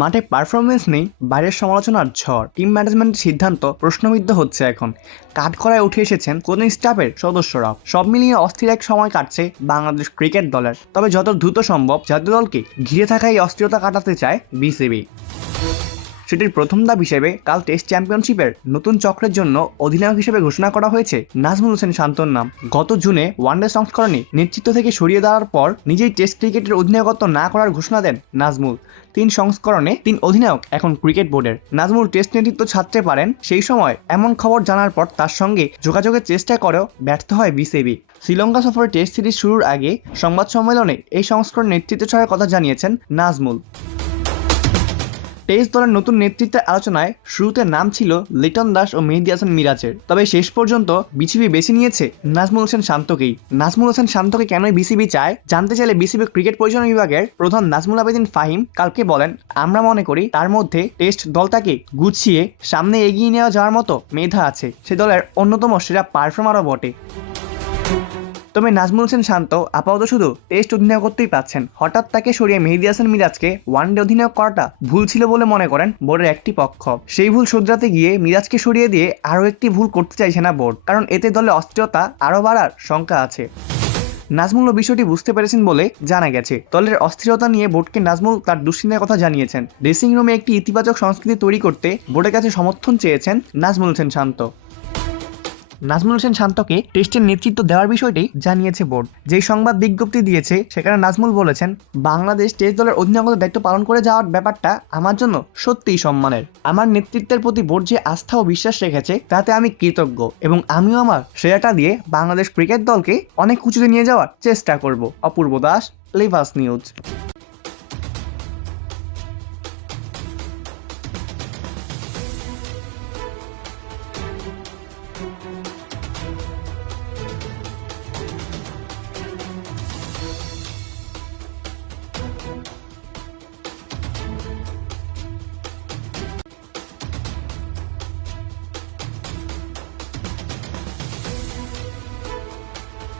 মাঠে পারফরমেন্স নেই, বাইরের সমালোচনার ঝড়, টিম ম্যানেজমেন্টের সিদ্ধান্ত প্রশ্নবিদ্ধ হচ্ছে এখন। কাঠগড়ায় উঠে এসেছেন কোচিং স্টাফের সদস্যরা। সব মিলিয়ে অস্থির এক সময় কাটছে বাংলাদেশ ক্রিকেট দলের। তবে যত দ্রুত সম্ভব জাতীয় দলকে ঘিরে থাকা এই অস্থিরতা কাটাতে চায় বিসিবি। সেটির প্রথম ধাপ হিসেবে কাল টেস্ট চ্যাম্পিয়নশিপের নতুন চক্রের জন্য অধিনায়ক হিসেবে ঘোষণা করা হয়েছে নাজমুল হোসেন শান্তর নাম। গত জুনে ওয়ানডে সংস্করণে নেতৃত্ব থেকে সরিয়ে দেওয়ার পর নিজেই টেস্ট ক্রিকেটের অধিনায়কত্ব না করার ঘোষণা দেন নাজমুল। 3 সংস্করণে 3 অধিনায়ক এখন ক্রিকেট বোর্ডের। নাজমুল টেস্ট নেতৃত্ব ছাড়তে পারেন সেই সময় এমন খবর জানার পর তার সঙ্গে যোগাযোগের চেষ্টা করেও ব্যর্থ হয় বিসিবি। শ্রীলঙ্কা সফরে টেস্ট সিরিজ শুরুর আগে সংবাদ সম্মেলনে এই সংস্করণ নেতৃত্ব ছাড়ার কথা জানিয়েছেন নাজমুল। টেস্ট দলের নতুন নেতৃত্বের আলোচনায় শুরুতে নাম ছিল লিটন দাস ও মেহেদী হাসান মিরাজের, তবে শেষ পর্যন্ত বিসিবি বেছে নিয়েছে নাজমুল হোসেন শান্তকেই। নাজমুল হোসেন শান্তকে কেনই বিসিবি চায় জানতে চাইলে বিসিবি ক্রিকেট পরিচালনা বিভাগের প্রধান নাজমুল আবেদিন ফাহিম কালকে বলেন, আমরা মনে করি তার মধ্যে টেস্ট দলটাকে গুছিয়ে সামনে এগিয়ে নেওয়া যাওয়ার মতো মেধা আছে। সে দলের অন্যতম সেরা পারফর্মারও বটে। তবে নাজমুল হোসেন শান্ত আপাতত শুধু টেস্ট অধিনায়কত্বই পাচ্ছেন। হঠাৎ তাকে সরিয়ে মেহেদী হাসান মিরাজকে ওয়ানডে অধিনায়ক করাটা ভুল ছিল বলে মনে করেন বোর্ডের একটি পক্ষ। সেই ভুল শুধরাতে গিয়ে মিরাজকে সরিয়ে দিয়ে আরও একটি ভুল করতে চাইছে না বোর্ড, কারণ এতে দলে অস্থিরতা আরও বাড়ার শঙ্কা আছে। নাজমুল বিষয়টি বুঝতে পেরেছেন বলে জানা গেছে। দলের অস্থিরতা নিয়ে বোর্ডকে নাজমুল তার দুশ্চিন্তার কথা জানিয়েছেন। ড্রেসিং রুমে একটি ইতিবাচক সংস্কৃতি তৈরি করতে বোর্ডের কাছে সমর্থন চেয়েছেন নাজমুল হোসেন শান্ত। নাজমুল হোসেন শান্তকে টেস্টের নেতৃত্ব দেওয়ার বিষয়টি জানিয়েছে বোর্ড। যেই সংবাদ বিজ্ঞপ্তি দিয়েছে সেখানে নাজমুল বলেছেন, বাংলাদেশ টেস্ট দলের অধিনায়কত্বের দায়িত্ব পালন করে যাওয়ার ব্যাপারটা আমার জন্য সত্যিই সম্মানের। আমার নেতৃত্বের প্রতি বোর্ড যে আস্থা ও বিশ্বাস রেখেছে তাতে আমি কৃতজ্ঞ এবং আমিও আমার সেরাটা দিয়ে বাংলাদেশ ক্রিকেট দলকে অনেক উঁচুতে নিয়ে যাওয়ার চেষ্টা করব। অপূর্ব দাস, লিভাস নিউজ।